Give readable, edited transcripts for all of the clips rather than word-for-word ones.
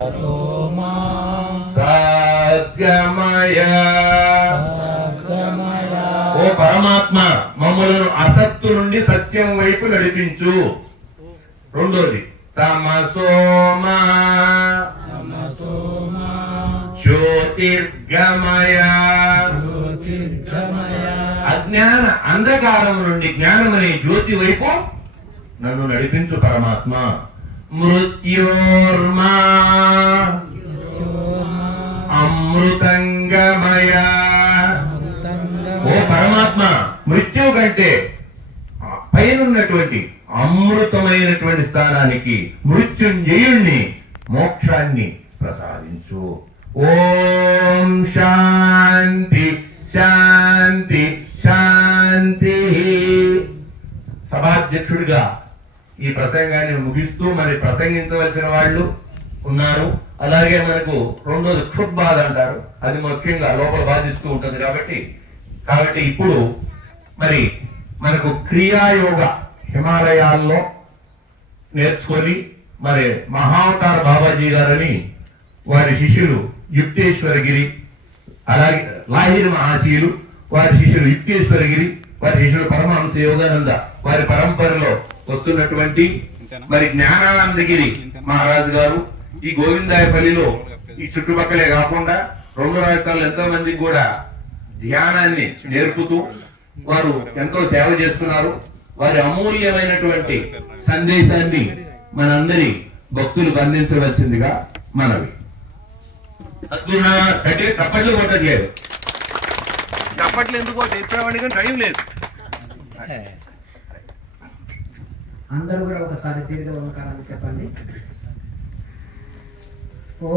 ఓ పరమాత్మ, మమ్మలను అసత్తు నుండి సత్యం వైపు నడిపించు. రెండోది తమసోమా జ్యోతిర్గమయ, అజ్ఞాన అంధకారం నుండి జ్ఞానం అనే జ్యోతి వైపు నన్ను నడిపించు పరమాత్మ. మృత్యోర్మా అమృతంగమయ, ఓ పరమాత్మ, మృత్యు కంటే పైనున్నటువంటి అమృతమైనటువంటి స్థానానికి మృత్యుంజయుణ్ణి, మోక్షాన్ని ప్రసాదించు. ఓం శాంతి శాంతి శాంతి. సభాధ్యక్షుడిగా ఈ ప్రసంగాన్ని ముగిస్తూ మరి ప్రసంగించవలసిన వాళ్ళు ఉన్నారు. అలాగే మనకు రెండోది క్షుద్బాధ అంటారు, అది ముఖ్యంగా లోపల బాధిస్తూ ఉంటుంది. కాబట్టి ఇప్పుడు మరి మనకు క్రియాయోగ హిమాలయాల్లో నేర్చుకొని మరి మహావతార్ బాబాజీ గారని వారి శిష్యులు యుక్తేశ్వరగిరి, అలాగే లాహిరి మహాశీయులు వారి శిష్యులు యుక్తేశ్వరగిరి, వారి శిష్యులు పరమహంస యోగానంద వారి పరంపరలో వస్తున్నటువంటి మరి జ్ఞానానందగిరి మహారాజు గారు ఈ గోవిందాయపల్లిలో ఈ చుట్టుపక్కలే కాకుండా 2 రాష్ట్రాల్లో ఎంతో మందికి కూడా ధ్యానాన్ని నేర్పుతూ వారు ఎంతో సేవ చేస్తున్నారు. వారి అమూల్యమైనటువంటి సందేశాన్ని మనందరి భక్తులు బంధించవలసిందిగా మనవి. సద్గురు గట్టిగా చప్పట్లు కొట్టట్లేదు. చప్పట్లు ఎందుకు చెప్పేవాడికి టైం లేదు. అందరూ కూడా ఒకసారి దీర్ఘ ఓంకారాన్ని చెప్పండి. ఓ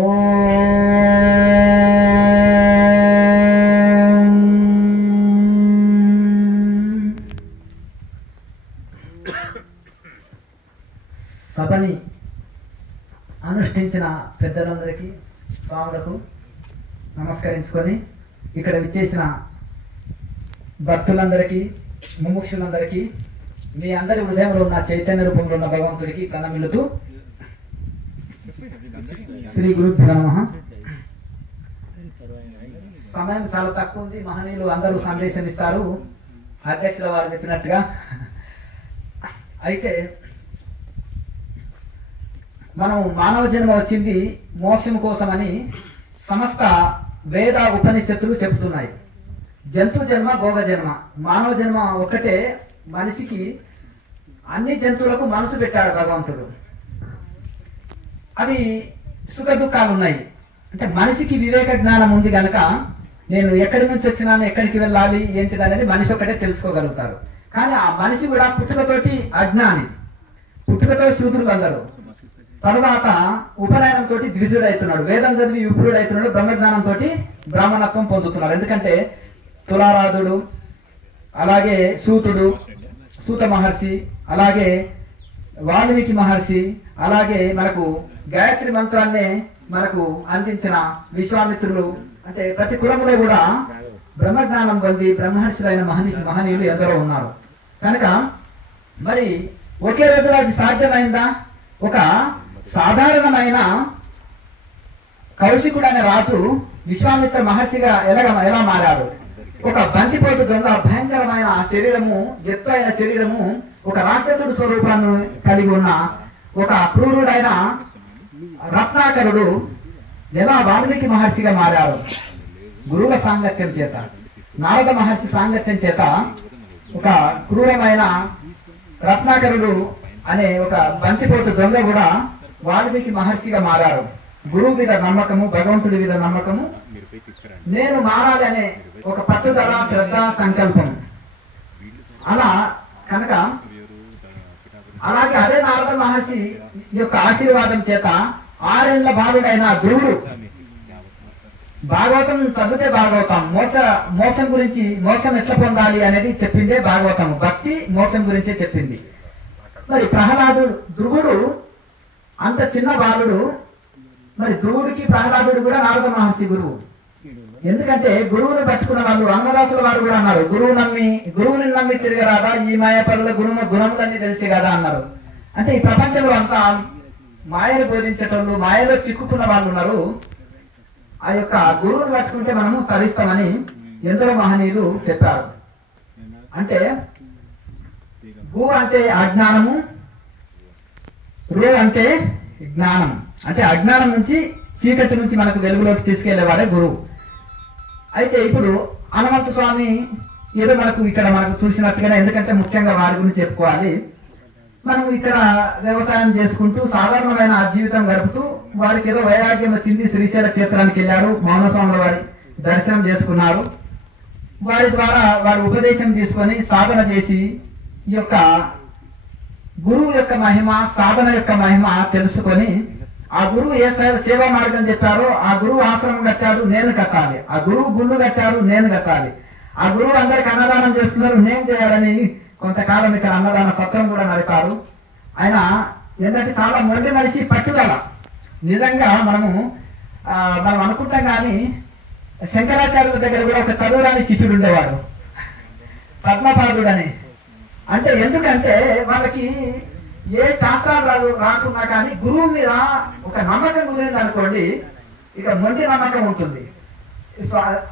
సభని అనుష్ఠించిన పెద్దలందరికీ, స్వాములకు నమస్కరించుకొని ఇక్కడ విచ్చేసిన భక్తులందరికీ, ముముక్షులందరికీ, మీ అందరి హృదయంలో ఉన్న చైతన్య రూపంలో ఉన్న భగవంతుడికి ప్రణమిల్లుతూ శ్రీ గురుభ్యో నమః. సమయం చాలా తక్కువ ఉంది. మహనీయులు అందరూ సందేశం ఇస్తారు అధ్యక్షుల వారు చెప్పినట్టుగా. అయితే మనం మానవ జన్మ వచ్చింది మోక్షం కోసమని సమస్త వేద ఉపనిషత్తులు చెబుతున్నాయి. జంతు జన్మ, భోగ జన్మ, మానవ జన్మ ఒక్కటే. మనిషికి అన్ని జంతువులకు మనసు పెట్టాడు భగవంతుడు. అవి సుఖ దుఃఖాలు ఉన్నాయి. అంటే మనిషికి వివేక జ్ఞానం ఉంది కనుక నేను ఎక్కడి నుంచి వచ్చినాను, ఎక్కడికి వెళ్ళాలి, ఏంటిది అనేది మనిషి ఒకటే తెలుసుకోగలుగుతారు. కానీ ఆ మనిషి కూడా పుట్టుకతోటి అజ్ఞాని, పుట్టుకతో శూద్రులు అందరూ. తరువాత ఉపనయనంతో ద్విజుడు అవుతున్నాడు, వేదం చదివి విపురుడు అవుతున్నాడు, బ్రహ్మజ్ఞానంతో బ్రాహ్మణత్వం పొందుతున్నాడు. ఎందుకంటే తులారాధుడు, అలాగే సూతుడు, సూత మహర్షి, అలాగే వాల్మీకి మహర్షి, అలాగే మనకు గాయత్రి మంత్రాన్ని మనకు అందించిన విశ్వామిత్రులు, అంటే ప్రతి కులంలో కూడా బ్రహ్మజ్ఞానం పొంది బ్రహ్మర్షులైన మహనీయులు ఎందరో ఉన్నారు. కనుక మరి ఒకే రోజులో అది సాధ్యమైందా? ఒక సాధారణమైన కౌశికుడు అనే రాజు విశ్వామిత్ర మహర్షిగా ఎలా మారాడు? ఒక బంతిపోటు దొంగ భయంకరమైన శరీరము, ఎత్తైన శరీరము, ఒక రాక్షసుడు స్వరూపాన్ని కలిగి ఉన్న ఒక క్రూరుడైన రత్నాకరుడు ఎలా వాల్మీకి మహర్షిగా మారారు? గురువుల సాంగత్యం చేత, నారద మహర్షి సాంగత్యం చేత ఒక క్రూరమైన రత్నాకరుడు అనే ఒక బంతిపోటు దొంగ కూడా వాల్మీకి మహర్షిగా మారారు. గురువు మీద నమ్మకము, భగవంతుడి మీద నమ్మకము, నేను మారాలి అనే ఒక పట్టుదల, శ్రద్ధ, సంకల్పం. అలా కనుక అలాగే అదే నారద మహర్షి యొక్క ఆశీర్వాదం చేత 6 ఏళ్ల బాలుడైన ధ్రువుడు, భాగవతం చదివితే భాగవతం మోసం గురించి, మోసం ఎట్లా పొందాలి అనేది చెప్పిందే భాగవతం. భక్తి మోసం గురించే చెప్పింది. మరి ధ్రువుడు అంత చిన్న బాలుడు. మరి ధ్రువుడికి ప్రహ్లాదుడు కూడా నారద మహర్షి గురువు. ఎందుకంటే గురువుని పట్టుకున్న వాళ్ళు రామదాసుల వారు కూడా అన్నారు, గురువుని నమ్మి తిరగరాదా, ఈ మాయాపరుల గుణములన్నీ తెలిసే కదా అన్నారు. అంటే ఈ ప్రపంచంలో అంతా మాయను బోధించేటోళ్ళు, మాయలో చిక్కుకున్న వాళ్ళు ఉన్నారు. ఆ యొక్క గురువుని పట్టుకుంటే మనము తరిస్తామని ఎందరో మహనీయులు చెప్పారు. అంటే గు అంటే అజ్ఞానము, రు అంటే జ్ఞానం. అంటే అజ్ఞానం నుంచి, చీకటి నుంచి మనకు వెలుగులోకి తీసుకెళ్లేవాడే గురువు. అయితే ఇప్పుడు హనుమంత స్వామి ఏదో మనకు చూసినట్టుగానే, ఎందుకంటే ముఖ్యంగా వారి గురించి చెప్పుకోవాలి. మనం ఇక్కడ వ్యవసాయం చేసుకుంటూ సాధారణమైన జీవితం గడుపుతూ వారికి ఏదో వైరాగ్యం వచ్చింది, శ్రీశైల క్షేత్రానికి వెళ్ళారు, మౌనస్వాముల వారి దర్శనం చేసుకున్నారు. వారి ద్వారా వారి ఉపదేశం తీసుకొని సాధన చేసి ఈ యొక్క గురువు యొక్క మహిమ, సాధన యొక్క మహిమ తెలుసుకొని, ఆ గురువు ఏ సేవా మార్గం చెప్పారో ఆ గురువు ఆశ్రమం కట్టాడు, నేను కట్టాలి. ఆ గురువు గుండు కట్టాడు, నేను కట్టాలి. ఆ గురువు అందరికి అన్నదానం చేస్తున్నారు, నేను చేయాలని కొంతకాలం ఇక్కడ అన్నదాన సత్రం కూడా నడిపారు. ఆయన ఏంటంటే చాలా మొదటి మనిషి, పట్టుదల. నిజంగా మనం అనుకుంటాం కానీ శంకరాచార్యుల దగ్గర కూడా ఒక చదువురాని శిష్యుడు ఉండేవాడు, పద్మపాదుడని. అంటే ఎందుకంటే వాళ్ళకి ఏ శాస్త్రాలు రాకున్నా కానీ గురువు మీద ఒక నమ్మకం కుదిరింది అనుకోండి, ఇక మొండి నమ్మకం ఉంటుంది.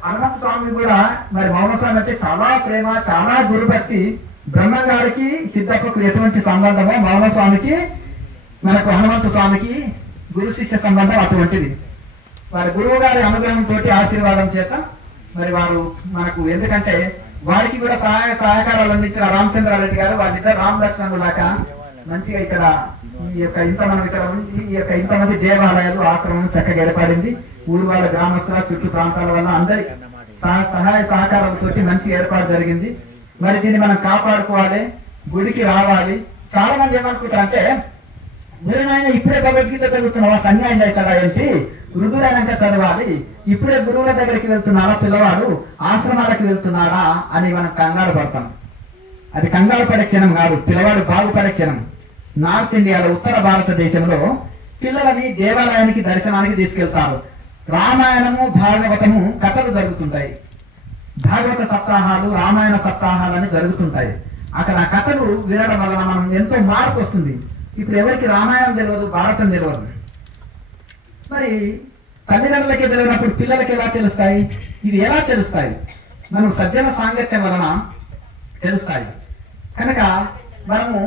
హనుమంత స్వామి కూడా మరి మౌనస్వామి అంటే చాలా ప్రేమ, చాలా గురుభక్తి. బ్రహ్మం గారికి సిద్ధప్పకు ఎటువంటి సంబంధమో మౌనస్వామికి మనకు హనుమంత స్వామికి గురు శిష్య సంబంధం అటువంటిది. వారి గురువు గారి అనుగ్రహంతో, ఆశీర్వాదం చేత మరి వారు మనకు, ఎందుకంటే వారికి కూడా సహకారాలు అందించిన రామచంద్రారెడ్డి గారు, వాళ్ళిద్దరు రామ లక్ష్మణుల దాకా మంచిగా ఇక్కడ ఈ యొక్క ఇంతమంది దేవాలయాలు, ఆశ్రమం చక్కగా ఏర్పడింది. ఊరు వాళ్ళ గ్రామస్తుల, చుట్టూ ప్రాంతాల వల్ల అందరి సహాయ సహకారాలతో మంచిగా ఏర్పాటు జరిగింది. మరి దీన్ని మనం కాపాడుకోవాలి, గుడికి రావాలి. చాలా మంది ఏమనుకుంటారు అంటే, గురునాయన ఇప్పుడే భగవద్గీత చదువుతున్నావా, సన్యాసి అవుతాడా ఏంటి, వృద్ధులైనాక చదవాలి, ఇప్పుడే గురువుల దగ్గరికి వెళ్తున్నారా పిల్లవాడు, ఆశ్రమాలకు వెళ్తున్నారా అని మనం కంగారు పడతాం. అది కంగారు పడే క్షణం కాదు, పిల్లవాడు బాగుపడే క్షణం. నార్త్ ఇండియాలో, ఉత్తర భారతదేశంలో పిల్లలని దేవాలయానికి దర్శనానికి తీసుకెళ్తారు. రామాయణము, భాగవతము కథలు జరుగుతుంటాయి. భాగవత సప్తాహాలు, రామాయణ సప్తాహాలు అని జరుగుతుంటాయి. అక్కడ ఆ కథలు వినడం వలన మనం ఎంతో మార్పు వస్తుంది. ఇప్పుడు ఎవరికి రామాయణం తెలియదు, భారతం తెలియదు. మరి తల్లిదండ్రులకే తెలియనప్పుడు పిల్లలకి ఎలా తెలుస్తాయి? ఇవి ఎలా తెలుస్తాయి? మనం సజ్జన సాంగత్యం వలన తెలుస్తాయి. కనుక మనము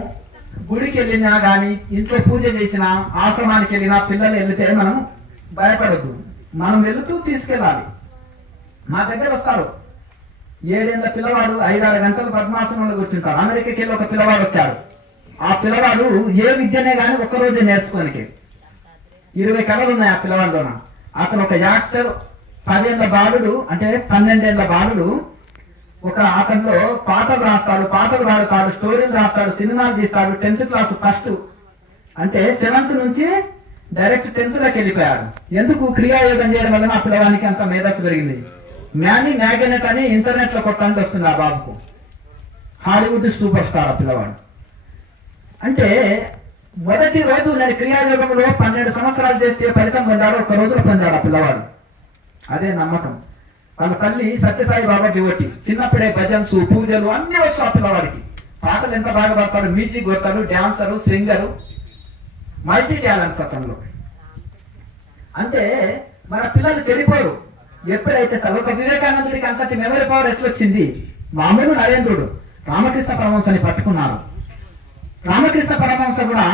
గుడికి వెళ్ళినా కానీ, ఇంట్లో పూజ చేసినా, ఆశ్రమానికి వెళ్ళినా, పిల్లలు వెళితే మనం భయపడద్దు. మనం వెళుతూ తీసుకెళ్ళాలి. మా దగ్గర వస్తారు 7 ఏళ్ల పిల్లవాడు 5-6 గంటలు పద్మాసనంలో కూర్చుంటారు. అమెరికాకి వెళ్ళి ఒక పిల్లవాడు వచ్చాడు. ఆ పిల్లవాడు ఏ విద్యనే కానీ ఒక్కరోజే నేర్చుకోనికి 20 కళలు ఉన్నాయి ఆ పిల్లవాడిలోన. అతను ఒక యాక్టర్, 10 ఏళ్ల బాలుడు, అంటే 12 ఏళ్ల బాలుడు. అతనిలో పాటలు రాస్తాడు, పాటలు పాడతాడు, స్టోరీలు రాస్తాడు, సినిమాలు తీస్తాడు. 10th క్లాస్ ఫస్ట్, అంటే 7th నుంచి డైరెక్ట్ 10th లోకి వెళ్ళిపోయాడు. ఎందుకు? క్రియాయోగం చేయడం వల్ల ఆ పిల్లవానికి అంత మేధస్సు పెరిగింది. మ్యాగ్నెట్ అని ఇంటర్నెట్ లో కొట్టడానికి వస్తుంది ఆ బాబుకు. హాలీవుడ్ సూపర్ స్టార్ ఆ పిల్లవాడు. అంటే మొదటి రోజు నేను క్రియాయోగంలో 12 సంవత్సరాలు చేస్తే ఫలితం పొందాడు, 1 రోజులో పొందాడు ఆ పిల్లవాడు. అదే నమ్మకం. వాళ్ళ తల్లి సత్యసాయి బాబా డివోటి. చిన్నప్పుడే భజన్స్, పూజలు అన్ని వచ్చు ఆ పిల్లవాడికి. పాటలు ఎంత బాగా పడతాడు, మ్యూజిక్ కొడతాడు, డాన్సరు, సింగరు, మల్టీ టాలెంట్స్ అతనిలో. అంటే మన పిల్లలు చెడిపోరు ఎప్పుడైతే ఒక వివేకానందుడికి అంతటి మెమరీ పవర్ ఎట్లొచ్చింది? మామూలు నరేంద్రుడు రామకృష్ణ పరమహంసని పట్టుకున్నారు. రామకృష్ణ పరమహంస కూడా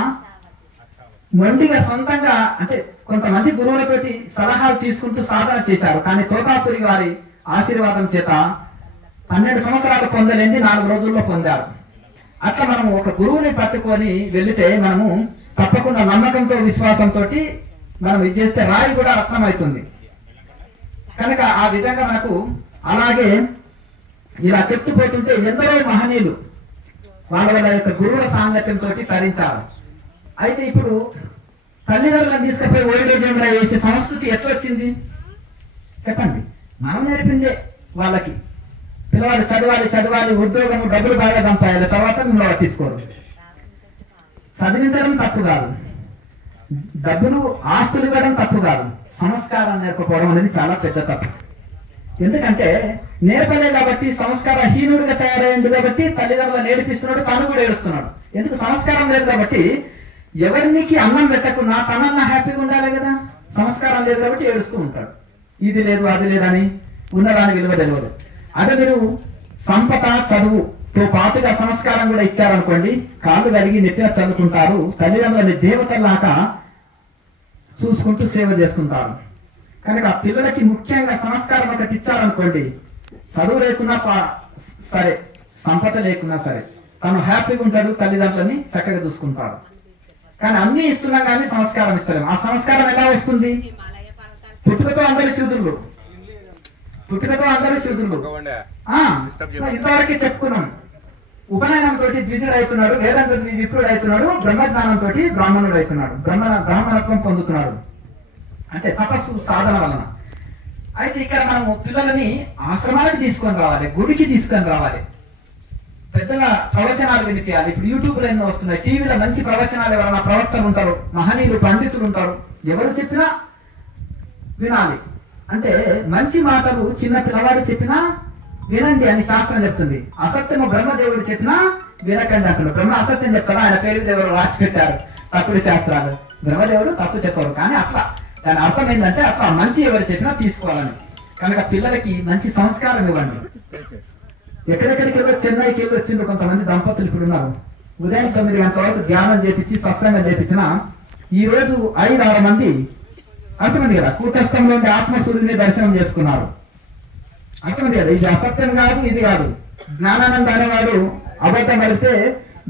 మొండిగా సొంతంగా, అంటే కొంతమంది గురువులతోటి సలహాలు తీసుకుంటూ సాధన చేశారు. కానీ తోతాపురి వారి ఆశీర్వాదం చేత 12 సంవత్సరాలు పొందలేంది 4 రోజుల్లో పొందారు. అట్లా మనం ఒక గురువుని పట్టుకొని వెళితే మనము తప్పకుండా నమ్మకంతో, విశ్వాసంతో మనం ఇది చేస్తే రాయి కూడా రత్నం అవుతుంది. కనుక ఆ విధంగా మనకు అలాగే ఇలా చెప్పుపోతుంటే ఎందరో మహనీయులు వాళ్ళ యొక్క గురువుల సాంగత్యంతో తరించారు. అయితే ఇప్పుడు తల్లిదండ్రులను తీసుకుపోయి ఓల్డేజ్ వేసే సంస్కృతి ఎట్లా వచ్చింది చెప్పండి? మనం నేర్పిందే వాళ్ళకి. పిల్లవాడు చదవాలి, ఉద్యోగము, డబ్బులు బాగా సంపాదాలి, తర్వాత మిమ్మల్ని పట్టించుకోరు. చదివించడం తప్పు కాదు, డబ్బులు, ఆస్తులు ఇవ్వడం తప్పు కాదు, సంస్కారం నేర్పకపోవడం అనేది చాలా పెద్ద తప్పు. ఎందుకంటే నేర్పలే కాబట్టి సంస్కార హీనుడిగా తయారైంది కాబట్టి తల్లిదండ్రులు నేర్పిస్తున్నాడు, తాను కూడా ఏడుస్తున్నాడు. ఎందుకు? సంస్కారం లేదు కాబట్టి ఎవరికి అన్నం పెట్టకున్నా తనన్నా హ్యాపీగా ఉండాలి కదా. సంస్కారం లేదు కాబట్టి ఏడుస్తూ ఉంటాడు. ఇది లేదు అది లేదని ఉన్నదాని విలువ తెలియదు. అదే మీరు సంపద చదువుతో పాటుగా సంస్కారం కూడా ఇచ్చారనుకోండి, కాళ్ళు కడిగి నెత్తిన చదువుకుంటారు, తల్లిదండ్రులని దేవతల్లాగా చూసుకుంటూ సేవ చేస్తుంటారు. కనుక ఆ పిల్లలకి ముఖ్యంగా సంస్కారం ఒకటి ఇచ్చారనుకోండి, చదువు లేకున్నా సరే, సంపద లేకున్నా సరే, తను హ్యాపీగా ఉంటాడు, తల్లిదండ్రులని చక్కగా చూసుకుంటాడు. కానీ అన్ని ఇస్తున్నాం కానీ సంస్కారం ఇస్తలేము. ఆ సంస్కారం ఎలా వస్తుంది? పుట్టుకతో అందరూ శూద్రులు, పుట్టుకతో అందరూ శూద్రులు. ఇంతవరకే చెప్పుకున్నాం. ఉపనయనంతో ద్విజుడు అవుతున్నాడు, వేదంతో విప్రుడు అవుతున్నాడు, బ్రహ్మజ్ఞానంతో బ్రాహ్మణుడు అవుతున్నాడు, బ్రాహ్మణత్వం పొందుతున్నాడు. అంటే తపస్సు సాధన వలన. అయితే ఇక్కడ మనము పిల్లలని ఆశ్రమాలకు తీసుకొని రావాలి, గుడికి తీసుకొని రావాలి, పెద్దగా ప్రవచనాలు వినిపించాలి. ఇప్పుడు యూట్యూబ్లో ఎన్నో వస్తున్నాయి, టీవీలో మంచి ప్రవచనాలు ఎవరైనా ప్రవక్తలు ఉంటారు, మహనీయులు పండితులు ఉంటారు, ఎవరు చెప్పినా వినాలి. అంటే మంచి మాటలు చిన్న పిల్లవాడు చెప్పినా వినండి అని శాస్త్రం చెప్తుంది. అసత్యము బ్రహ్మదేవుడు చెప్పినా వినకండి అంటున్నారు. బ్రహ్మ అసత్యం చెప్తారు, ఆయన పేరు దేవుడు రాసి పెట్టారు తప్పుడు శాస్త్రాలు. బ్రహ్మదేవుడు తప్పు చెప్పారు, కానీ అట్లా దాని అర్థం ఏంటంటే అట్లా మంచి ఎవరు చెప్పినా తీసుకోవాలని. కనుక పిల్లలకి మంచి సంస్కారం ఇవ్వండి. ఎక్కడెక్కడికి వెళ్ళి చెన్నైకి వెళ్ళి వచ్చిండ్రు కొంతమంది దంపతులు ఇప్పుడు ఉన్నారు. ఉదయం 9 గంటల వరకు ధ్యానం చేపించి సత్సంగం చేపించిన ఈ రోజు 5-6 మంది అర్థమైంది కదా, కూటస్థంలో ఉండే ఆత్మసూర్యుని దర్శనం చేసుకున్నారు. అర్థమైంది కదా, ఇది అసత్యం కాదు, ఇది కాదు. జ్ఞానానంద అనేవాడు అబద్ధం పడితే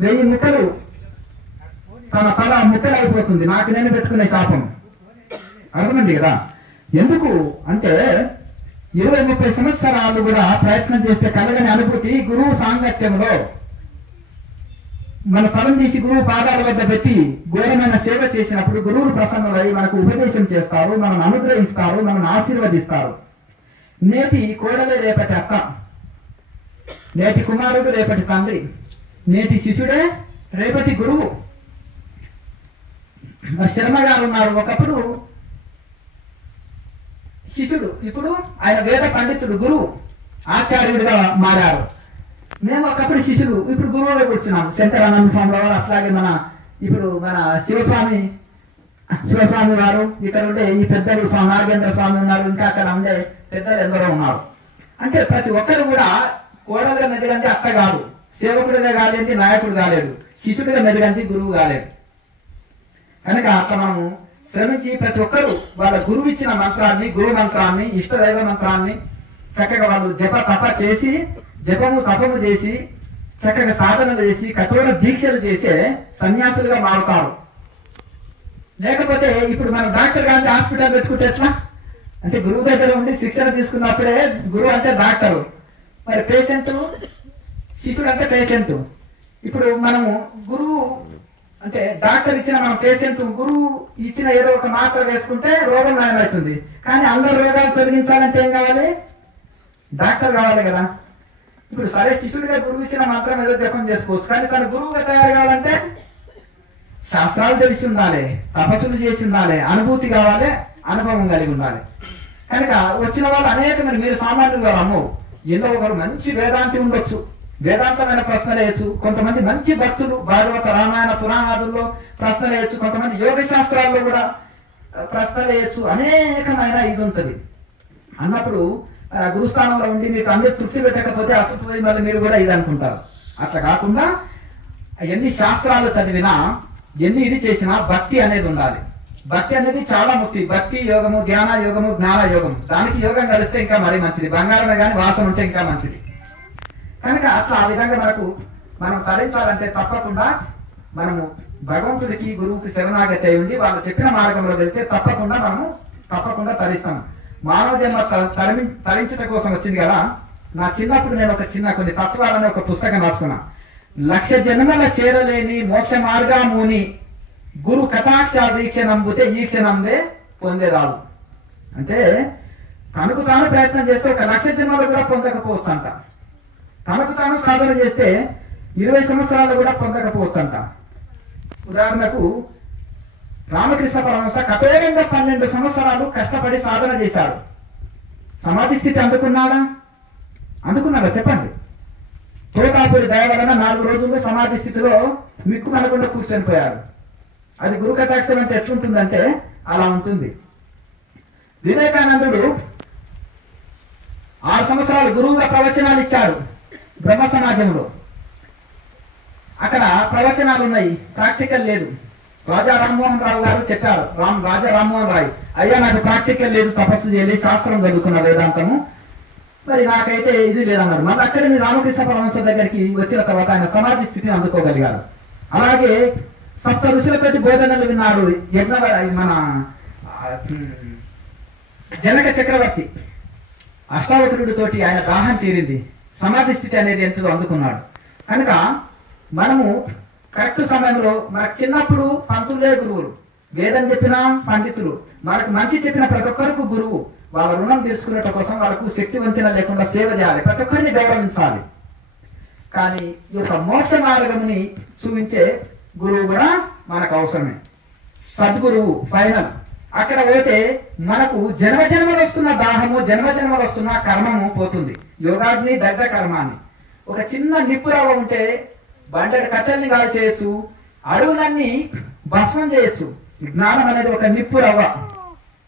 1000 ముక్కలు తన తల ముక్కలు అయిపోతుంది, నాకు నేను పెట్టుకునే శాపం. అర్థమైంది కదా. ఎందుకు అంటే 20-30 సంవత్సరాలు కూడా ప్రయత్నం చేస్తే కలగని అనుభూతి గురువు సాంగత్యంలో మన తలం తీసి గురువు పాదాల వద్ద పెట్టి ఘోరమైన సేవ చేసినప్పుడు గురువులు ప్రసన్నులై మనకు ఉపదేశం చేస్తారు, మనల్ని అనుగ్రహిస్తారు, మనల్ని ఆశీర్వదిస్తారు. నేటి కోడలే రేపటి అత్త, నేటి కుమారుడు రేపటి తండ్రి, నేటి శిష్యుడే రేపటి గురువు. శర్మ గారు ఉన్నారు, ఒకప్పుడు శిష్యుడు, ఇప్పుడు ఆయన వేద పండితుడు, గురువు, ఆచార్యుడిగా మారారు. మేము ఒకప్పుడు శిష్యుడు, ఇప్పుడు గురువుగా కూర్చున్నాం. శంకరానంద స్వామి వారు, అట్లాగే ఇప్పుడు మన శివస్వామి వారు, ఇక్కడ ఉండే ఈ పెద్దలు స్వామి నాగేంద్ర స్వామి ఉన్నారు, ఇంకా అక్కడ ఉండే పెద్దలు ఎందరో ఉన్నారు. అంటే ప్రతి ఒక్కరు కూడా కోడలుగా మెదగంటే అత్త కాదు, సేవకుడిగా కాలేదు, నాయకుడు కాలేదు, శిష్యుడిగా మెదగంటే గురువు కాలేదు. కనుక అట్లా మనము శ్రమించి ప్రతి ఒక్కరు వాళ్ళ గురువు ఇచ్చిన మంత్రాన్ని, గురు మంత్రాన్ని, ఇష్టదైవ మంత్రాన్ని చక్కగా వాళ్ళు జప తప చేసి, జపము తపము చేసి, చక్కగా సాధనలు చేసి, కఠోర దీక్షలు చేసే సన్యాసులుగా మారుతారు. లేకపోతే ఇప్పుడు మనం డాక్టర్ గారి హాస్పిటల్ పెట్టుకుంటే ఎట్లా అంటే గురువు దగ్గర ఉండి శిక్షణ తీసుకున్నప్పుడే గురువు అంటే డాక్టరు, మరి పేషెంట్ శిష్యుడు అంటే పేషెంట్. ఇప్పుడు మనము గురువు అంటే డాక్టర్ ఇచ్చిన మన పేషెంట్ గురువు ఇచ్చిన ఏదో ఒక మాత్ర వేసుకుంటే రోగం నయమవుతుంది. కానీ అందరు రోగాలు తొలగించాలంటే ఏం కావాలి? డాక్టర్ కావాలి కదా. ఇప్పుడు సరే శిష్యుడిగా గురువు ఇచ్చిన మాత్రం ఏదో జపం చేసుకోవచ్చు, కానీ తన గురువుగా తయారు కావాలంటే శాస్త్రాలు తెలిసి ఉండాలి, తపస్సులు చేసి ఉండాలి, అనుభూతి కావాలి, అనుభవం కలిగి ఉండాలి. కనుక వచ్చిన వాళ్ళు అనేకమైన, మీరు సామాన్యులు అమ్మో, ఎన్నో ఒకరు మంచి వేదాంతి ఉండొచ్చు, వేదాంతమైన ప్రశ్నలు వేయచ్చు, కొంతమంది మంచి భక్తులు భాగవత రామాయణ పురాణాదుల్లో ప్రశ్నలు వేయచ్చు, కొంతమంది యోగ శాస్త్రాల్లో కూడా ప్రశ్నలు వేయచ్చు, అనేకమైన ఇది ఉంటుంది. అన్నప్పుడు గురుస్థానంలో ఉండి మీకు అందరూ తృప్తి పెట్టకపోతే అసలు మళ్ళీ మీరు కూడా ఇది అనుకుంటారు. అట్లా కాకుండా ఎన్ని శాస్త్రాలు చదివినా, ఎన్ని ఇది చేసినా భక్తి అనేది ఉండాలి. భక్తి అనేది చాలా ముఖ్యం. భక్తి యోగము, ధ్యాన యోగము, జ్ఞాన యోగం, దానికి యోగం కలిస్తే ఇంకా మరీ మంచిది. బంగారమే కానీ వాసన ఉంటే ఇంకా మంచిది. కనుక అట్లా ఆ విధంగా మనం తరించాలంటే తప్పకుండా మనము భగవంతుడికి, గురువుకి శరణాగతి అయి ఉండి వాళ్ళు చెప్పిన మార్గంలో వెళ్తే తప్పకుండా తరిస్తాము. మానవ జన్మ తరించుట కోసం వచ్చింది కదా. నా చిన్నప్పుడు నేను కొన్ని తత్వాలని ఒక పుస్తకం రాసుకున్నా. 1,00,000 జన్మల చేరలేని మోక్ష మార్గముని గురు కటాక్ష దీక్ష నంబితే ఈక్ష పొందేదాలు. అంటే తనకు తాను ప్రయత్నం చేస్తే 1,00,000 జన్మలు కూడా పొందకపోవచ్చు అంట. తనకు తాను సాధన చేస్తే 20 సంవత్సరాలు కూడా పొందకపోవచ్చు అంట. ఉదాహరణకు రామకృష్ణ పరమహంస కఠోరంగా 12 సంవత్సరాలు కష్టపడి సాధన చేశాడు. సమాధి స్థితి అందుకున్నాడా చెప్పండి? తోతాపురి దయ వలన 4 రోజుల్లో సమాధి స్థితిలో మిక్కు మనకుండా కూర్చొని పోయాడు. అది గురు కటాక్షం అంటే ఎట్లుంటుందంటే అలా ఉంటుంది. వివేకానందుడు 6 సంవత్సరాలు గురువుగా ప్రవచనాలు ఇచ్చాడు బ్రహ్మ సమాజంలో. అక్కడ ప్రవచనాలు ఉన్నాయి, ప్రాక్టికల్ లేదు. రాజా రామ్మోహన్ రావు గారు చెప్పారు, రాజా రామ్మోహన్ రావు, అయ్యా నాకు ప్రాక్టికల్ లేదు, తపస్సు చేయలేదు, శాస్త్రం చదువుకున్న వేదాంతము, మరి నాకైతే ఇది లేదన్నారు. మళ్ళీ అక్కడ మీరు రామకృష్ణ పరమహంస దగ్గరికి వచ్చిన తర్వాత ఆయన సమాధి స్థితిని అందుకోగలిగారు. అలాగే 7 ఋషులతోటి బోధనలు విన్నారు. మన జనక చక్రవర్తి అష్టావక్రుడితోటి ఆయన దాహం తీరింది, సమాధి స్థితి అనేది ఎంతో అందుకున్నాడు. కనుక మనము కరెక్ట్ సమయంలో, మనకు చిన్నప్పుడు పంతులే గురువులు, వేదం చెప్పిన పండితులు, మనకు మంచి చెప్పిన ప్రతి ఒక్కరికి గురువు. వాళ్ళ రుణం తీర్చుకునేట కోసం వాళ్ళకు శక్తి వంచన లేకుండా సేవ చేయాలి, ప్రతి ఒక్కరిని గౌరవించాలి. కానీ ఈ యొక్క మోక్ష మార్గముని చూపించే గురువు కూడా మనకు అవసరమే. సద్గురువు ఫైనల్. అక్కడ పోతే మనకు జన్మజన్మలు వస్తున్న దాహము, జన్మజన్మలు వస్తున్న కర్మము పోతుంది. యోగాగ్ని దగ్ధ కర్మాన్ని. ఒక చిన్న నిప్పురవ్వ ఉంటే బండెడు కట్టెల్ని కాల్ చేయొచ్చు, అడవులన్నీ భస్మం చేయొచ్చు. జ్ఞానం అనేది ఒక నిప్పురవ్వ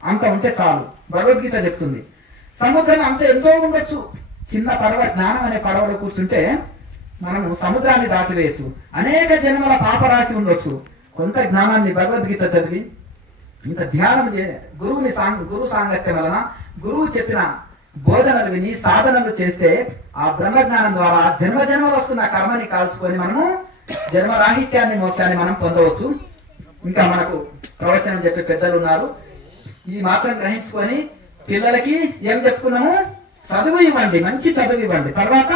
అంత ఉంటే చాలు. భగవద్గీత చెప్తుంది. సముద్రం అంత ఎంతో ఉండొచ్చు, చిన్న పడవ, జ్ఞానం అనే పడవలో కూర్చుంటే మనము సముద్రాన్ని దాటివేయచ్చు. అనేక జన్మల పాపరాశి ఉండొచ్చు. కొంత జ్ఞానాన్ని భగవద్గీత చదివి ఇంత ధ్యానం గురువు సాంగత్యం వలన, గురువు చెప్పిన బోధనలు విని సాధనలు చేస్తే ఆ బ్రహ్మజ్ఞానం ద్వారా జన్మజన్మలు వస్తున్న కర్మని కాల్చుకొని మనము జన్మరాహిత్యాన్ని, మోక్షాన్ని మనం పొందవచ్చు. ఇంకా మనకు ప్రవచనం చెప్పే పెద్దలు ఉన్నారు. ఈ మాత్రం గ్రహించుకొని పిల్లలకి ఏం చెప్పుకున్నాము, చదువు ఇవ్వండి, మంచి చదువు ఇవ్వండి, తర్వాత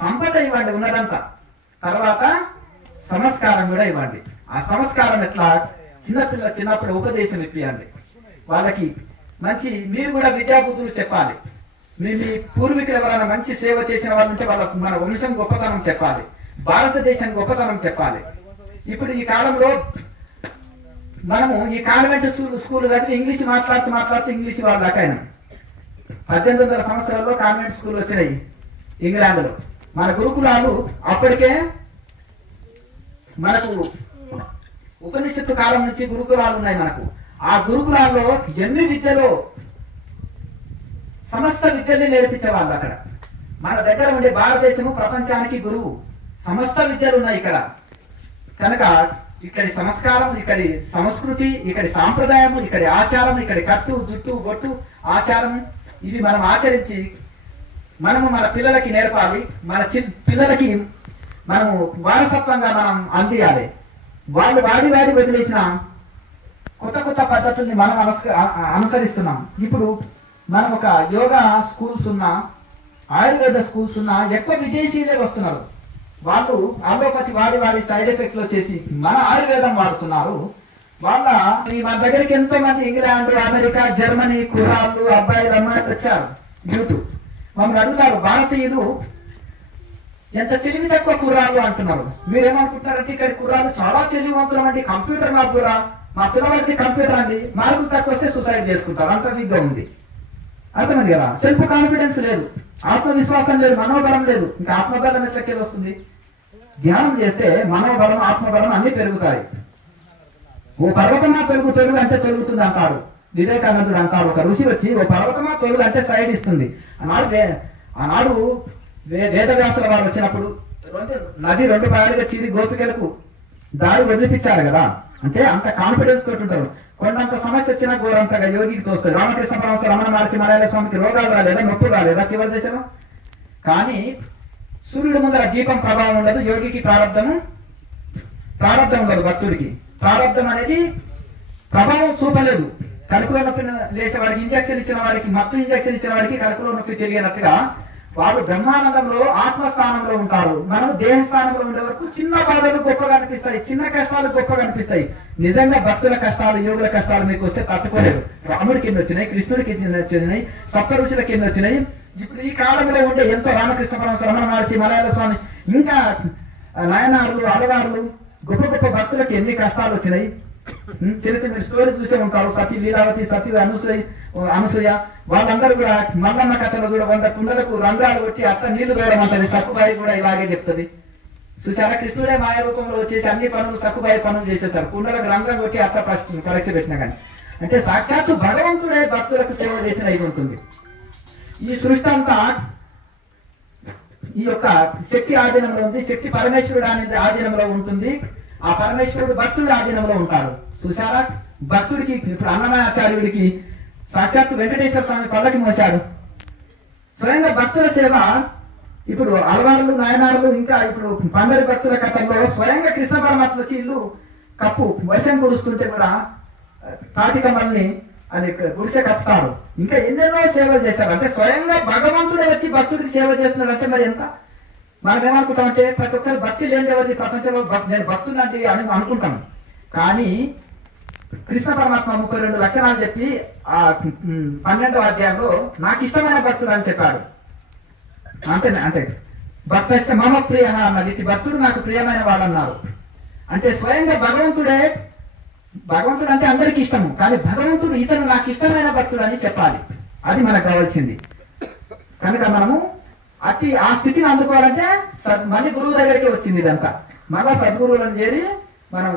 సంపద ఇవ్వండి ఉన్నదంతా, తర్వాత సంస్కారం కూడా ఇవ్వండి. ఆ సంస్కారం ఎట్లా, చిన్నప్పుడు ఉపదేశం ఇప్పియండి వాళ్ళకి. మంచి మీరు కూడా విద్యాబుద్ధులు చెప్పాలి. మీ పూర్వీకులు ఎవరైనా మంచి సేవ చేసిన వాళ్ళు ఉంటే వాళ్ళకు మన వంశం గొప్పతనం చెప్పాలి, భారతదేశం గొప్పతనం చెప్పాలి. ఇప్పుడు ఈ కాలంలో మనము ఈ కాన్వెంట్ స్కూల్ దగ్గర ఇంగ్లీష్ మాట్లాడుతూ ఇంగ్లీష్ వాళ్ళ దాకా 1800 సంవత్సరాల్లో కాన్వెంట్ స్కూల్ వచ్చినాయి ఇంగ్లాండ్లో. మన గురుకులాలు అప్పటికే మనకు ఉపనిషత్తు కాలం నుంచి గురుకులాలు ఉన్నాయి మనకు. ఆ గురుకులాల్లో ఎన్ని విద్యలో సమస్త విద్యల్ని నేర్పించేవాళ్ళు అక్కడ. మన దగ్గర ఉండే భారతదేశము ప్రపంచానికి గురువు, సమస్త విద్యలు ఉన్నాయి ఇక్కడ. కనుక ఇక్కడి సంస్కారం, ఇక్కడి సంస్కృతి, ఇక్కడి సాంప్రదాయము, ఇక్కడి ఆచారం, ఇక్కడి కట్టు జుట్టు బొట్టు ఆచారం, ఇవి మనం ఆచరించి మనము మన పిల్లలకి నేర్పాలి. మన పిల్లలకి మనము వారసత్వంగా మనం అందియాలి. వాళ్ళు వాడి వదిలేసిన కొత్త పద్ధతుల్ని మనం అనుసరిస్తున్నాం. ఇప్పుడు మనం ఒక యోగా స్కూల్స్ ఉన్నా, ఆయుర్వేద స్కూల్స్ ఉన్నా ఎక్కువ విదేశీయులే వస్తున్నారు. వాళ్ళు అలోపతి వాడి సైడ్ ఎఫెక్ట్ లో చేసి మన ఆయుర్వేదం వాడుతున్నారు. మన దగ్గరికి ఎంతో మంది ఇంగ్లాండ్, అమెరికా, జర్మనీ కుర్రాళ్ళు, అబ్బాయిలు, అమ్మాయిలు వచ్చారు. యూత్ మమ్మల్ని అడుగుతారు, భారతీయులు ఎంత తెలివి తక్కువ కుర్రాళ్ళు అంటున్నారు. మీరేమనుకుంటున్నారంటే ఇక్కడ కుర్రాళ్ళు చాలా తెలివివంతులం అండి, కంప్యూటర్ మా పిల్లవాడికి కంప్యూటర్ అండి, మార్కులు తక్కువ వస్తే సూసైడ్ చేసుకుంటారు, అంత వీక్గా ఉంది. అర్థమైంది కదా. సెల్ఫ్ కాన్ఫిడెన్స్ లేదు, ఆత్మవిశ్వాసం లేదు, మనోబలం లేదు. ఇంకా ఆత్మబలం ఎట్లకే వస్తుంది? ధ్యానం చేస్తే మనోబలం, ఆత్మబలం అన్ని పెరుగుతాయి. ఓ పర్వతమా పెరుగు అంటే పెరుగుతుంది అంటారు వివేకానందుడు. అంటారు ఒక ఋషి వచ్చి, ఓ పర్వతమా పెరుగు అంటే సైడ్ ఇస్తుంది. ఆనాడు వేదవ్యాసుల వారు వచ్చినప్పుడు నది 2 పాయలుగా చీరి గోపికలకు దారి వదిలిపించారు కదా. అంటే అంత కాన్ఫిడెన్స్ తోటి ఉంటారు. కొండంత సమస్య వచ్చినా ఘోరంతగా యోగికి తోస్తుంది. రామకృష్ణ పరమహంస, రమణ మహర్షి, మలయాళ స్వామికి రోగాలు రాలేదా, నొప్పులు రాలేదా చివరి దశలో? కానీ సూర్యుడు ముందర దీపం ప్రభావం ఉండదు. యోగికి ప్రారంధం ఉండదు, భక్తుడికి ప్రారంధం అనేది ప్రభావం చూపలేదు. కడుపులో నొప్పి లేచే వాడికి ఇంజక్షన్ ఇచ్చిన వాడికి, మత్తు ఇంజక్షన్ ఇచ్చిన వాడికి కడుపులో నొప్పి తెలియనట్టుగా వాడు బ్రహ్మానందంలో ఆత్మస్థానంలో ఉంటారు. మనం దేహస్థానంలో ఉండే వరకు చిన్న బాధలు గొప్పగా అనిపిస్తాయి, చిన్న కష్టాలు గొప్పగా అనిపిస్తాయి. నిజంగా భక్తుల కష్టాలు, యోగుల కష్టాలు మీకు వస్తే తట్టుకోలేరు. రాముడికి ఎన్ని వచ్చినాయి, కృష్ణుడికి ఎన్ని వచ్చినాయి, సప్త ఋషులకి ఎన్ని వచ్చినాయి. ఇప్పుడు ఈ కాలంలో ఉంటే ఎంతో రామకృష్ణ పరమహంస, రమణ మహర్షి, మలయాళ స్వామి, ఇంకా నాయనారులు, అలవారులు, గొప్ప భక్తులకి ఎన్ని కష్టాలు వచ్చినాయి. తెలిసి మీరు స్టోరీ చూసే ఉంటారు. సతీ లీలావతి, సతీ అనసూయ వాళ్ళందరూ కూడా మల్లన్న కథలో కూడా 100 కుండలకు రంధ్రాలు కొట్టి అట్లా నీళ్లు వేయడం అంటది. సక్కుబాయి కూడా ఇలాగే చెప్తుంది. చూసారా, కృష్ణుడే మాయ రూపంలో వచ్చేసి అన్ని పనులు సక్కుబాయి పనులు చేసేస్తారు. కుండలకు రంధ్రం కొట్టి అత్త పరీక్ష పెట్టినా కానీ. అంటే సాక్షాత్తు భగవంతుడే భక్తులకు సేవ చేసిన ఇది ఉంటుంది. ఈ సృష్టి అంతా ఈ యొక్క శక్తి ఆధీనంలో ఉంది. శక్తి పరమేశ్వరుడు అనేది ఆధీనంలో ఉంటుంది. ఆ పరమేశ్వరుడు భక్తుడి ఆధీనంలో ఉంటారు. చూసారా, భక్తుడికి ఇప్పుడు అన్నమాచార్యుడికి సాక్షాత్తు వెంకటేశ్వర స్వామి పల్లకి మోశాడు. స్వయంగా భక్తుల సేవ ఇప్పుడు అలవారులు నాయనారులు ఇంకా ఇప్పుడు పందరి భక్తుల కథల్లో స్వయంగా కృష్ణ పరమాత్మ వచ్చి ఇల్లు కప్పు వర్షం కురుస్తుంటే కూడా తాటికమ్మల్ని అది గుడిసె కప్పుతారు. ఇంకా ఎన్నెన్నో సేవలు చేస్తారు. అంటే స్వయంగా భగవంతుడే వచ్చి భక్తుడికి సేవ చేస్తున్నాడు. అంటే మరి ఎంత మనం ఏమనుకుంటామంటే ప్రతి ఒక్కరు భక్తి లేని ఎవరి ప్రపంచంలో నేను భక్తులంటే అని అనుకుంటాం. కానీ కృష్ణ పరమాత్మ 32 లక్షణాలు చెప్పి ఆ 12వ అధ్యాయంలో నాకు ఇష్టమైన భక్తుడు అని చెప్పాడు. అంటే భక్త మమ ప్రియ అన్నది, భక్తుడు నాకు ప్రియమైన వాడు అన్నారు. అంటే స్వయంగా భగవంతుడు అంటే అందరికి ఇష్టము, కానీ భగవంతుడు ఇతను నాకు ఇష్టమైన భక్తుడు అని చెప్పాలి. అది మనకు కావాల్సింది. కనుక మనము ఆ స్థితిని అందుకోవాలంటే మళ్ళీ గురువు దగ్గరికి వచ్చింది ఇదంతా. మళ్ళా సద్గురువులను చేరి మనం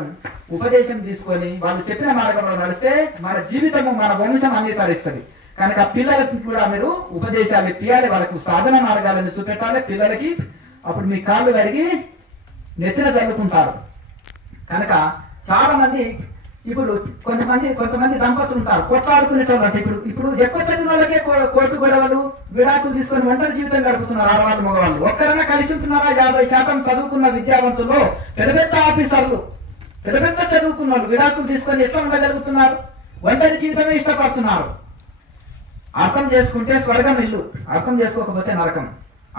ఉపదేశం తీసుకొని వాళ్ళు చెప్పిన మార్గంలో నడిస్తే మన జీవితము మన వంశం అన్ని తరిస్తుంది. కనుక పిల్లలకి కూడా మీరు ఉపదేశాలు ఇవ్వాలి, వాళ్ళకు సాధన మార్గాలను చూపెట్టాలి పిల్లలకి. అప్పుడు మీ కాళ్ళు కడిగి నెత్తిన చదువుకుంటారు. కనుక చాలా మంది ఇప్పుడు కొంతమంది దంపతులు ఉంటారు కొట్లాడుకునేటోళ్ళు. అంటే ఇప్పుడు ఎక్కువ చదివిన వాళ్ళకే కోర్టు గొడవలు విడాకులు తీసుకొని ఒంటరి జీవితం గడుపుతున్నారు ఆడవాళ్ళు మగవాళ్ళు. ఒక్కరైనా కలిసి ఉంటున్నారా? 50% చదువుకున్న విద్యావంతుల్లో పెద్ద పెద్ద ఆఫీసర్లు పెద్ద పెద్ద చదువుకున్న వాళ్ళు విడాకులు తీసుకొని ఎట్లా ఉండగలుగుతున్నారు? ఒంటరి జీవితమే ఇష్టపడుతున్నారు. అర్థం చేసుకుంటే స్వర్గం ఇల్లు, అర్థం చేసుకోకపోతే నరకం.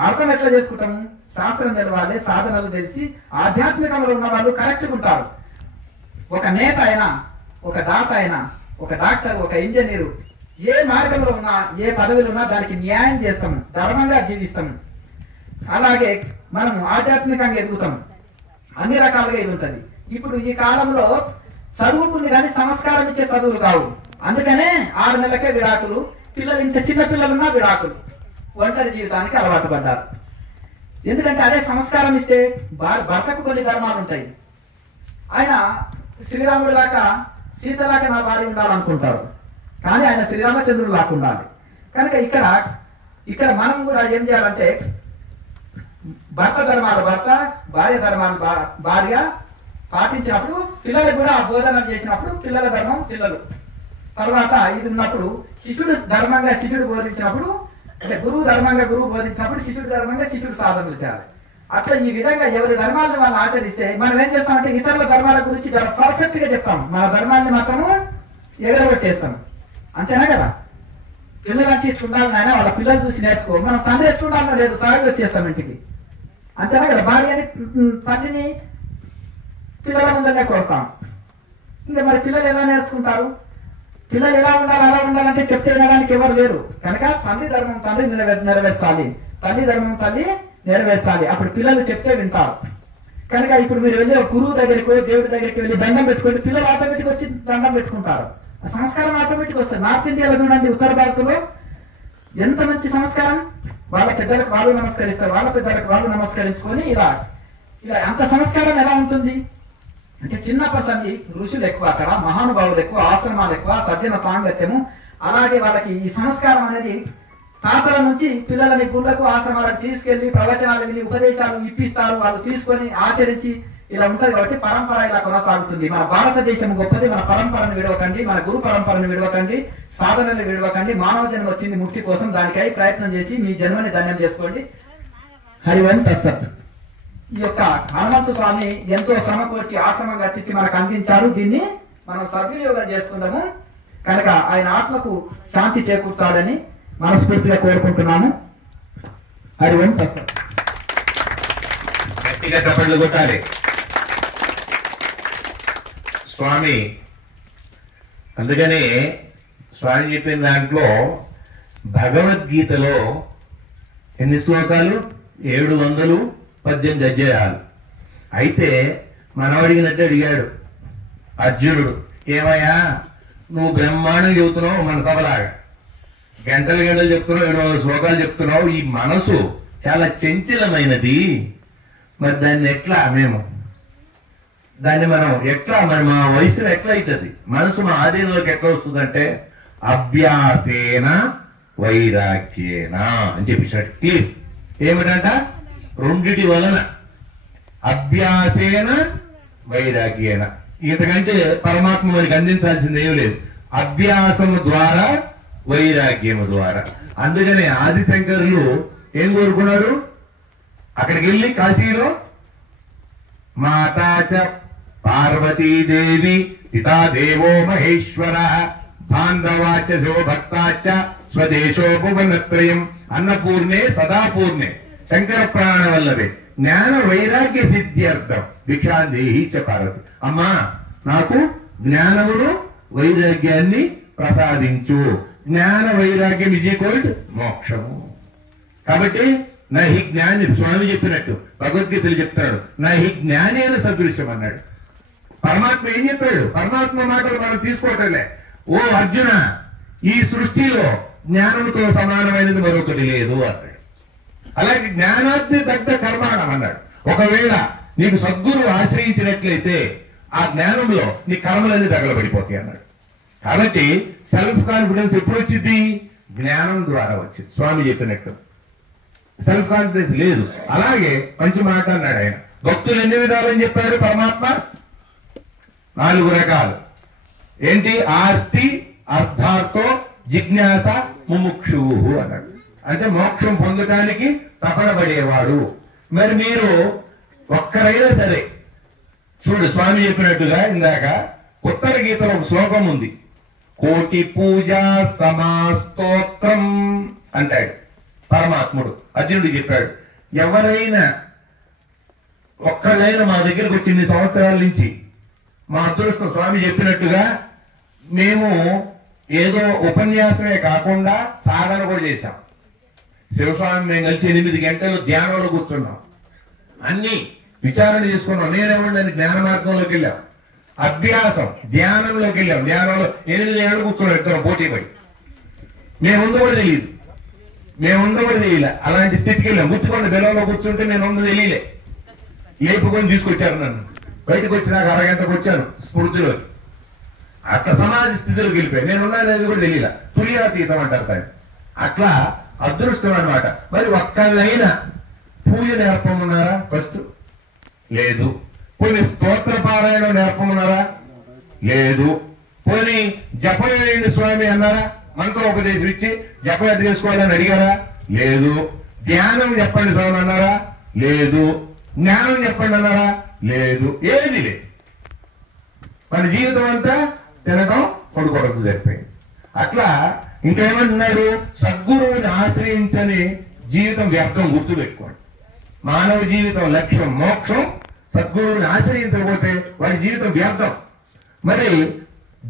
అర్థం ఎట్లా చేసుకుంటాము? శాస్త్రం తెలవాలి, సాధనలు తెలిసి ఆధ్యాత్మికంలో ఉన్న వాళ్ళు కరెక్ట్గా ఉంటారు. ఒక నేత అయినా, ఒక దాత అయినా, ఒక డాక్టర్, ఒక ఇంజనీరు ఏ మార్గంలో ఉన్నా, ఏ పదవిలో ఉన్నా దానికి న్యాయం చేస్తాము, ధర్మంగా జీవిస్తాము. అలాగే మనం ఆధ్యాత్మికంగా ఎదుగుతాము. అన్ని రకాలుగా ఇది ఉంటుంది. ఇప్పుడు ఈ కాలంలో చదువుతుంది కానీ సంస్కారం ఇచ్చే చదువులు కావు. అందుకనే 6 నెలలకే విడాకులు, పిల్లలు ఇంత చిన్న పిల్లలున్నా విడాకులు, ఒంటరి జీవితానికి అలవాటు పడ్డారు. ఎందుకంటే అదే సంస్కారం ఇస్తే భర్తకు కొన్ని ధర్మాలు ఉంటాయి. ఆయన శ్రీరాముడు లాగా సీతలాగా నా భార్య ఉండాలనుకుంటారు, కానీ ఆయన శ్రీరామచంద్రుడు లాగా ఉండాలి. కనుక ఇక్కడ మనం కూడా ఏం చేయాలంటే భర్త ధర్మాలు భర్త, భార్య ధర్మాలు భార్య పాటించినప్పుడు పిల్లలకు కూడా బోధన చేసినప్పుడు పిల్లల ధర్మం పిల్లలు. తర్వాత ఇది ఉన్నప్పుడు శిష్యుడు ధర్మంగా శిష్యుడు బోధించినప్పుడు, అంటే గురువు ధర్మంగా గురువు బోధించినప్పుడు శిష్యుడు ధర్మంగా శిష్యుడు సాధనలు చేయాలి. అట్లా ఈ విధంగా ఎవరి ధర్మాలను వాళ్ళు ఆచరిస్తే మనం ఏం చేస్తామంటే ఇతరుల ధర్మాల గురించి చాలా పర్ఫెక్ట్ గా చెప్తాం, మన ధర్మాన్ని మాత్రము ఎగరగొట్టేస్తాం. అంతేనా కదా? పిల్లలంటే ఇట్లా ఉండాలి నాయన, వాళ్ళ పిల్లలు చూసి నేర్చుకో. మనం తండ్రి ఎట్లా ఉండాలనో లేదు, తాగి వచ్చేస్తాం ఇంటికి. అంతేనా కదా? భార్యని తండ్రిని పిల్లల ముందరనే కొడతాం. ఇంకా మరి పిల్లలు ఎలా నేర్చుకుంటారు? పిల్లలు ఎలా ఉండాలి అలా ఉండాలంటే చెప్తే వినడానికి ఎవరు లేరు. కనుక తండ్రి ధర్మం తండ్రి నెరవేర్చాలి, తల్లి ధర్మం తల్లి నెరవేర్చాలి. అప్పుడు పిల్లలు చెప్తే వింటారు. కనుక ఇప్పుడు మీరు వెళ్ళి గురువు దగ్గరికి దేవుడి దగ్గరికి వెళ్ళి దండం పెట్టుకోండి, పిల్లలు ఆటోమేటిక్ వచ్చి దండం పెట్టుకుంటారు. ఆ సంస్కారం ఆటోమేటిక్ వస్తుంది. నార్త్ ఇండియాలో చూడండి, ఉత్తర భారత్లో ఎంత మంచి సంస్కారం. వాళ్ళ పెద్దలకు వాళ్ళు నమస్కరిస్తారు, వాళ్ళ పెద్దలకు వాళ్ళు నమస్కరించుకొని ఇలా అంత సంస్కారం ఎలా ఉంటుంది అంటే చిన్నప్పటి సంది ఋషులు ఎక్కువ, అక్కడ మహానుభావులు ఎక్కువ, ఆశ్రమాలు ఎక్కువ, సజ్జన సాంగత్యము. అలాగే వాళ్ళకి ఈ సంస్కారం అనేది తాతల నుంచి పిల్లలని గుళ్ళకు ఆశ్రమాలకు తీసుకెళ్లి ప్రవచనాలు విని ఉపదేశాలు ఇప్పిస్తారు. వాళ్ళు తీసుకొని ఆచరించి ఇలా ఉంటది. కాబట్టి పరంపర ఇలా కొనసాగుతుంది. మన భారతదేశం గొప్పది. మన పరంపరను విడవకండి, మన గురు పరంపరను విడవకండి, సాధనలు విడవకండి. మానవ జన్మ వచ్చింది ముక్తి కోసం, దానికై ప్రయత్నం చేసి మీ జన్మని ధన్యం చేసుకోండి. హరి ఓం తత్సత్. ఈ యొక్క హనుమంతు స్వామి ఎంతో శ్రమ కోర్చి ఆశ్రమం కట్టించి మనకు అందించారు. దీన్ని మనం సద్వినియోగం చేసుకుందాము. కనుక ఆయన ఆత్మకు శాంతి చేకూర్చాలని మనస్ఫూర్తిగా కోరుకుంటున్నాము. హరి ఓం తత్సత్. గట్టిగా చప్పట్లు కొట్టాలి. స్వామి అందుకనే స్వామి చెప్పిన దాంట్లో భగవద్గీతలో ఎన్ని శ్లోకాలు? 718 అధ్యాయాలు. అయితే మనం అడిగినట్టు అడిగాడు అర్జునుడు, ఏమయ్యా నువ్వు బ్రహ్మాండం చెబుతున్నావు, మన సభలాగా గంటలు చెప్తున్నావు, 700 శ్లోకాలు చెప్తున్నావు. ఈ మనసు చాలా చంచలమైనది, మరి దాన్ని ఎట్లా మనం ఎట్లా మరి మా వయసులో ఎట్లా అవుతుంది, మనసు మా ఆధీనంలోకి ఎట్లా వస్తుందంటే అభ్యాసేన వైరాగ్యేన అని చెప్పేసాడు. క్లియర్ ఏమిటంట, రెండిటి వలన అభ్యాసేన వైరాగ్యేన. ఇంతకంటే పరమాత్మ మనకి అందించాల్సింది ఏం లేదు. అభ్యాసము ద్వారా వైరాగ్యము ద్వారా. అందుకనే ఆదిశంకరులు ఏం కోరుకున్నారు, అక్కడికి వెళ్ళి కాశీలో మాతాచ పార్వతీదేవి పితా దేవో మహేశ్వర బాంధవాచ శివభక్తాచ స్వదేశో భువనత్రయం అన్నపూర్ణే సదాపూర్ణే శంకర ప్రాణ వల్లవే జ్ఞాన వైరాగ్య సిద్ధ్యర్థం భిక్షాందేహి చ పార్వతి. అమ్మా నాకు జ్ఞానమును వైరాగ్యాన్ని ప్రసాదించు. జ్ఞాన వైరాగ్యం ఇజ్ ఈక్వల్ టు మోక్షము. కాబట్టి నహి జ్ఞాని, స్వామి చెప్పినట్టు భగవద్గీతలు చెప్తాడు, నహి జ్ఞానేన సదృశ్యం అన్నాడు. పరమాత్మ ఏం చెప్పాడు, పరమాత్మ మాటలు మనం తీసుకోవటంలే. ఓ అర్జున, ఈ సృష్టిలో జ్ఞానంతో సమానమైనది మరొకటి లేదు అన్నాడు. అలాగే జ్ఞానాద్రి దగ్ధ కర్మాణం అన్నాడు. ఒకవేళ నీకు సద్గురువు ఆశ్రయించినట్లయితే ఆ జ్ఞానంలో నీ కర్మలన్నీ తగలబడిపోతాయి అన్నాడు. కాబట్టి సెల్ఫ్ కాన్ఫిడెన్స్ ఎప్పుడు వచ్చింది, జ్ఞానం ద్వారా వచ్చింది. స్వామి చెప్పినట్టు సెల్ఫ్ కాన్ఫిడెన్స్ లేదు. అలాగే మంచి మాట అన్నాడు ఆయన. భక్తులు ఎన్ని విధాలని చెప్పారు పరమాత్మ, 4 రకాలు. ఏంటి, ఆర్తి, అర్థార్థో, జిజ్ఞాస, ముముక్షువు అన్నాడు. అంటే మోక్షం పొందడానికి తపన పడేవాడు. మరి మీరు ఒక్కరైనా సరే చూడు, స్వామి చెప్పినట్టుగా ఇందాక ఉత్తర గీతలో ఒక శ్లోకం ఉంది, కోటి పూజా సమాస్తోత్రం అంటాడు పరమాత్ముడు. అర్జునుడు చెప్పాడు, ఎవరైనా ఒక్కళ్ళైనా మా దగ్గరకు వచ్చి ఇన్ని సంవత్సరాల నుంచి మా అదృష్టం, స్వామి చెప్పినట్టుగా మేము ఏదో ఉపన్యాసమే కాకుండా సాధన కూడా చేశాం. శివస్వామి మేము కలిసి 8 గంటలు ధ్యానంలో కూర్చున్నాం, అన్ని విచారణ చేసుకున్నాం. నేనేమంటే జ్ఞాన మార్గంలోకి వెళ్ళాం, అభ్యాసం ధ్యానంలోకి వెళ్ళాం. ధ్యానంలో 8 ఏళ్ళు కూర్చున్నాం ఇద్దరు పోటీ పడి. మేముందో కూడా తెలియలే, అలాంటి స్థితికి వెళ్ళాం. గుర్తుకోండి, బెలంలో కూర్చుంటే నేను ఉందో తెలియలే, లేపుకొని తీసుకొచ్చారు నన్ను. బయటకు వచ్చినాక అరగంటకు వచ్చాను స్మృతిలో. అట్లా సమాజ స్థితిలోకి వెళ్ళిపోయాను. నేనున్నానేది కూడా తెలియలే, తుర్యాతీతం అంటారు దాన్ని. అట్లా అదృష్టం అన్నమాట. మరి ఒక్కళ్ళైనా పూజ నేర్పమున్నారా? ఫస్ట్ లేదు. కొన్ని స్తోత్ర పారాయణం నేర్పమున్నారా? లేదు. పోనీ జపం వేయండి స్వామి అన్నారా? మంత్రోపదేశం ఇచ్చి జపం ఎట్లా చేసుకోవాలని అడిగారా? లేదు. ధ్యానం చెప్పండి స్వామి అన్నారా? లేదు. జ్ఞానం చెప్పండి అన్నారా? లేదు. ఏది లేదు. మన జీవితం అంతా తినడం పడుకోవడం సరిపోయింది. అట్లా ఇంకేమంటున్నాడు, సద్గురువుని ఆశ్రయించని జీవితం వ్యర్థం. గుర్తుపెట్టుకోండి, మానవ జీవితం లక్ష్యం మోక్షం. సద్గురువుని ఆశ్రయించకపోతే వాడి జీవితం వ్యర్థం. మరి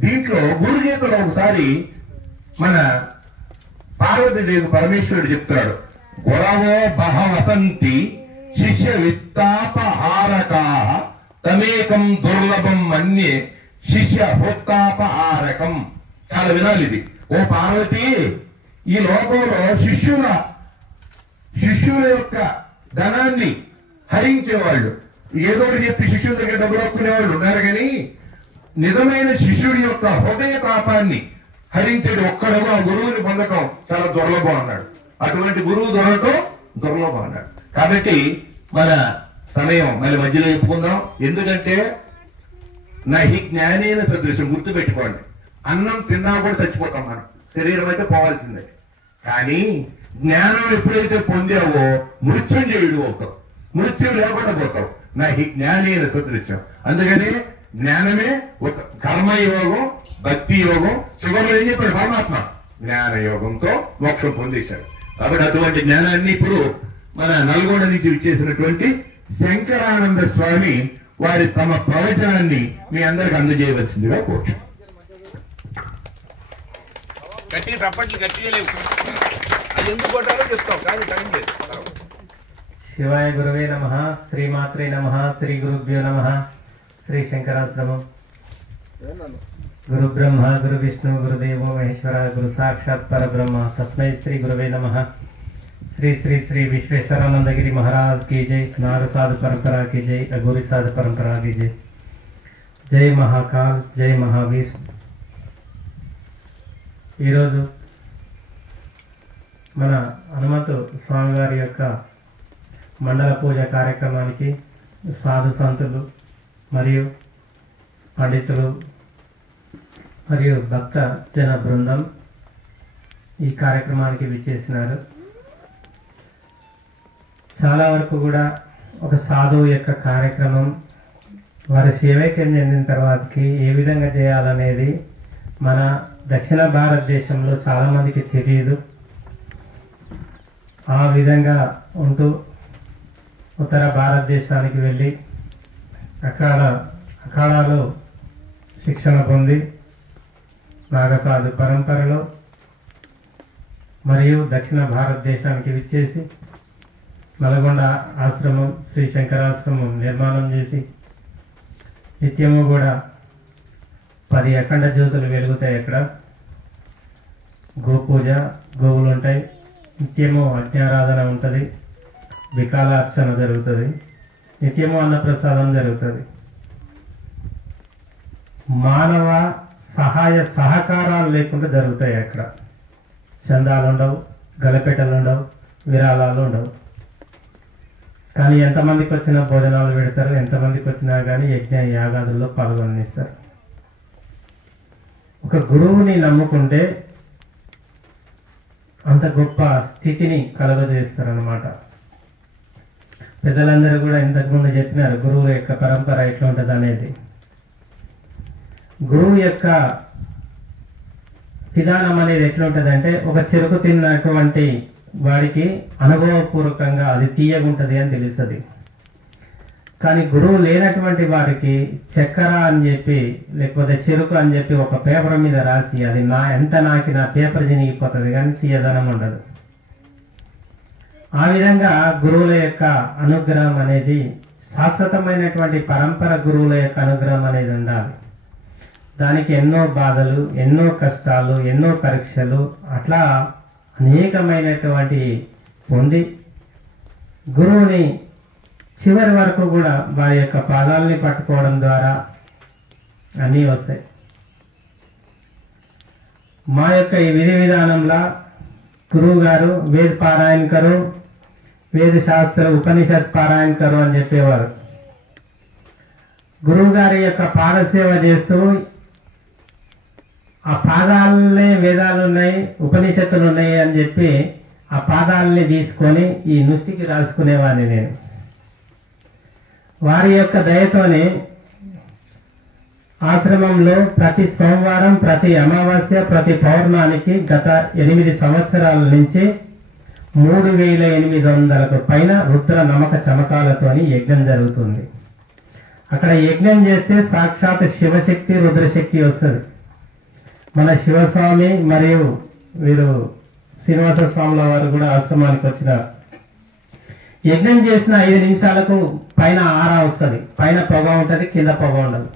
దీంట్లో గురుగీతలో ఒకసారి మన పార్వతీదేవి పరమేశ్వరుడు చెప్తున్నాడు, గురవో బహవసంతి శిష్య విత్తాపహారకా తమేకం దుర్లభం మన్యే శిష్య హోత్తాపహారకం. చాలా వినాలి ఇది. ఓ పార్వతి, ఈ లోకంలో శిష్యుల యొక్క ధనాన్ని హరించేవాళ్ళు, ఏదో చెప్పి శిష్యుల దగ్గర డబ్బులు ఒప్పుకునేవాళ్ళు ఉన్నారు. కానీ నిజమైన శిష్యుడి యొక్క హృదయ తాపాన్ని హరించేది ఒక్కడము ఆ గురువుని పొందటం చాలా దుర్లభం అన్నాడు. అటువంటి గురువు దొరకటం దుర్లభం అన్నాడు. కాబట్టి మన సమయం మళ్ళీ మధ్యలో చెప్పుకుందాం. ఎందుకంటే నహి జ్ఞానేన సదృశం. గుర్తు పెట్టుకోండి, అన్నం తిన్నా కూడా చచ్చిపోతాం మనం, శరీరం అయితే పోవాల్సిందే. కానీ జ్ఞానం ఎప్పుడైతే పొందావో మృత్యుంజయుడు అవుతావు, మృత్యు లేకుండా పోతావు. నహి జ్ఞానేన సదృశం. అందుకని జ్ఞానమే ఒక కర్మయోగం, భక్తి యోగం. చివరిలో ఏం చెప్పాడు పరమాత్మ, జ్ఞాన యోగంతో మోక్షం పొందేశాడు. కాబట్టి అటువంటి జ్ఞానాన్ని ఇప్పుడు మన నల్గొండ నుంచి విచ్చేసినటువంటి శంకరానంద స్వామి వారి తమ ప్రవచనాన్ని మీ అందరికి అందజేయవలసిందిగా కోరు. గట్టిగా తప్పట్లు గట్టిగా లేవు, అది ఎందుకు కొట్టాలో చెప్తాం కానీ టైం లేదు. శివాయ గురవే నమః. శ్రీమాత్రే నమః. శ్రీ గురుభ్యో నమః. శ్రీ శంకరాశ్రమం. గురు బ్రహ్మ గురు విష్ణు గురుదేవో మహేశ్వర గురు సాక్షాత్ పరబ్రహ్మ తస్మై శ్రీ గురవే నమః. श्री श्री श्री विश्वेश्वरानंद गिरी महाराज की जय, नाग साधु परंपरा की जय, अघोरी साधु परंपरा की जय। जय महाकाल, जय महावीर। ఈరోజు మన హనుమంతు స్వామి వారి యొక్క మండల పూజ కార్యక్రమానికి సాధు సంతులు మరియు పండితులు మరియు భక్త జన బృందం ఈ కార్యక్రమానికి విచ్చేసినారు. చాలా వరకు కూడా ఒక సాధువు యొక్క కార్యక్రమం వారి సేవైక్యం చెందిన తర్వాతకి ఏ విధంగా చేయాలనేది మన దక్షిణ భారతదేశంలో చాలామందికి తెలియదు. ఆ విధంగా ఉంటూ ఉత్తర భారతదేశానికి వెళ్ళి అఖాడాలో శిక్షణ పొంది నాగసాధు పరంపరలో మరియు దక్షిణ భారతదేశానికి విచ్చేసి నల్గొండ ఆశ్రమం శ్రీ శంకరాశ్రమం నిర్మాణం చేసి నిత్యము కూడా 10 అఖండ జ్యోతులు వెలుగుతాయి. అక్కడ గోపూజ, గోవులు ఉంటాయి, నిత్యము అజ్ఞారాధన ఉంటుంది, వికాల అర్చన జరుగుతుంది, నిత్యము అన్నప్రసాదం జరుగుతుంది. మానవ సహాయ సహకారాలు లేకుండా జరుగుతాయి. అక్కడ చందాలు ఉండవు, గలపెట్టలు ఉండవు, విరాళాలు ఉండవు. కానీ ఎంతమందికి వచ్చినా భోజనాలు పెడతారు, ఎంతమందికి వచ్చినా కానీ యజ్ఞ యాగాదుల్లో పాల్గొనిస్తారు. ఒక గురువుని నమ్ముకుంటే అంత గొప్ప స్థితిని కలుగజేస్తారన్నమాట. పెద్దలందరూ కూడా ఇంతకుముందు చెప్పినారు గురువు యొక్క పరంపర ఎట్లా ఉంటుంది అనేది. గురువు యొక్క విధానం అనేది ఎట్లుంటదంటే, ఒక చెరుకు తిన్నటువంటి వాడికి అనుభవపూర్వకంగా అది తీయగుంటది అని తెలుస్తుంది. కానీ గురువు లేనటువంటి వారికి చక్కెర అని చెప్పి లేకపోతే చెరుకు అని చెప్పి ఒక పేపర్ మీద రాసి అది ఎంత నాకి నా పేపర్ చినిగిపోతుంది కానీ తీయదనం ఉండదు. ఆ విధంగా గురువుల యొక్క అనుగ్రహం అనేది శాశ్వతమైనటువంటి పరంపర గురువుల యొక్క అనుగ్రహం అనేది ఉండాలి. దానికి ఎన్నో బాధలు, ఎన్నో కష్టాలు, ఎన్నో పరీక్షలు అట్లా అనేకమైనటువంటి పొంది గురువుని చివరి వరకు కూడా వారి యొక్క పాదాలని పట్టుకోవడం ద్వారా అన్నీ వస్తాయి. మా యొక్క ఈ విధి విధానంలో గురువు గారు వేద పారాయణ కరు, వేద శాస్త్ర ఉపనిషత్ పారాయణ కరు అని చెప్పేవారు. గురువు గారి యొక్క పాదసేవ చేస్తూ ఆ పాదాలనే వేదాలు ఉన్నాయి, ఉపనిషత్తులు ఉన్నాయి అని చెప్పి ఆ పాదాలని తీసుకొని ఈ నుష్టికి రాసుకునేవాడిని నేను. వారి యొక్క దయతోనే ఆశ్రమంలో ప్రతి సోమవారం, ప్రతి అమావాస్య, ప్రతి పౌర్ణానికి గత 8 సంవత్సరాల నుంచి 3800కు పైన రుద్ర నమక చమకాలతోని యజ్ఞం జరుగుతుంది. అక్కడ యజ్ఞం చేస్తే సాక్షాత్ శివశక్తి, రుద్రశక్తి వస్తుంది. మన శివస్వామి మరియు వీరు శ్రీనివాస స్వాముల వారు కూడా ఆశ్రమానికి వచ్చినారు. యజ్ఞం చేసిన 5 నిమిషాలకు పైన ఆరా వస్తుంది, పైన పొగ ఉంటుంది, కింద పొగ ఉండదు.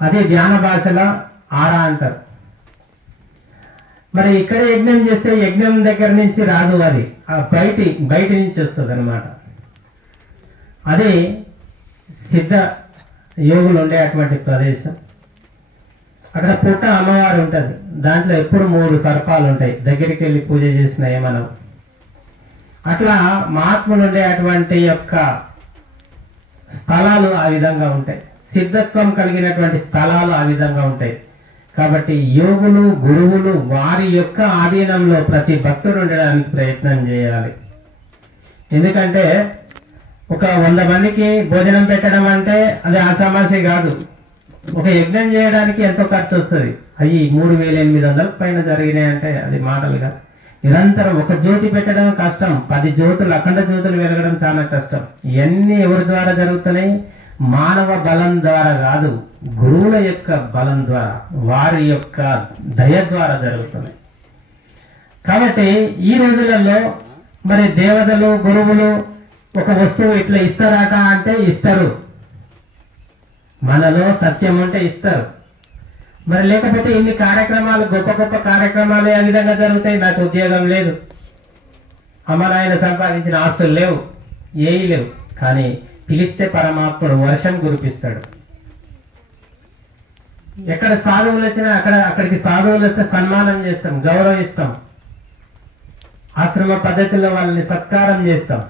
అదే ధ్యాన భాషలో ఆరా అంటారు. మరి ఇక్కడ యజ్ఞం చేస్తే యజ్ఞం దగ్గర నుంచి రాదు, అది బయట నుంచి వస్తుంది అనమాట. అదే సిద్ధ యోగులు ఉండే అటువంటి ప్రదేశం. అక్కడ పుట్ట అమ్మవారు ఉంటుంది, దాంట్లో ఎప్పుడు 3 సర్పాలు ఉంటాయి, దగ్గరికి వెళ్ళి పూజ చేసిన ఏమనవు. అట్లా మహాత్ములు ఉండే అటువంటి యొక్క స్థలాలు ఆ విధంగా ఉంటాయి, సిద్ధత్వం కలిగినటువంటి స్థలాలు ఆ విధంగా ఉంటాయి. కాబట్టి యోగులు, గురువులు వారి యొక్క ఆధీనంలో ప్రతి భక్తుడు ఉండడానికి ప్రయత్నం చేయాలి. ఎందుకంటే ఒక 100 మందికి భోజనం పెట్టడం అంటే అది ఆసామాసి కాదు. ఒక యజ్ఞం చేయడానికి ఎంతో ఖర్చు వస్తుంది. అవి 3800 పైన జరిగినాయి అంటే అది మాటలుగా. నిరంతరం ఒక జ్యోతి పెట్టడం కష్టం, 10 జ్యోతులు అఖండ జ్యోతులు వెలగడం చాలా కష్టం. ఇవన్నీ ఎవరి ద్వారా జరుగుతున్నాయి? మానవ బలం ద్వారా కాదు, గురువుల యొక్క బలం ద్వారా, వారి యొక్క దయ ద్వారా జరుగుతున్నాయి. కాబట్టి ఈ రోజులలో మరి దేవతలు, గురువులు ఒక వస్తువు ఇట్లా ఇస్తారట అంటే ఇస్తారు, మనలో సత్యం ఉంటే ఇస్తారు. మరి లేకపోతే ఇన్ని కార్యక్రమాలు, గొప్ప గొప్ప కార్యక్రమాలు ఏ విధంగా జరుగుతాయి? నాకు ఉద్యోగం లేదు, అమ్మ నాయన సంపాదించిన ఆస్తులు లేవు, ఏవి లేవు, కానీ పిలిస్తే పరమాత్ముడు వర్షం కురిపిస్తాడు. ఎక్కడ సాధువులు వచ్చినా అక్కడికి సాధువులు వస్తే సన్మానం చేస్తాం, గౌరవిస్తాం, ఆశ్రమ పద్ధతిలో వాళ్ళని సత్కారం చేస్తాం.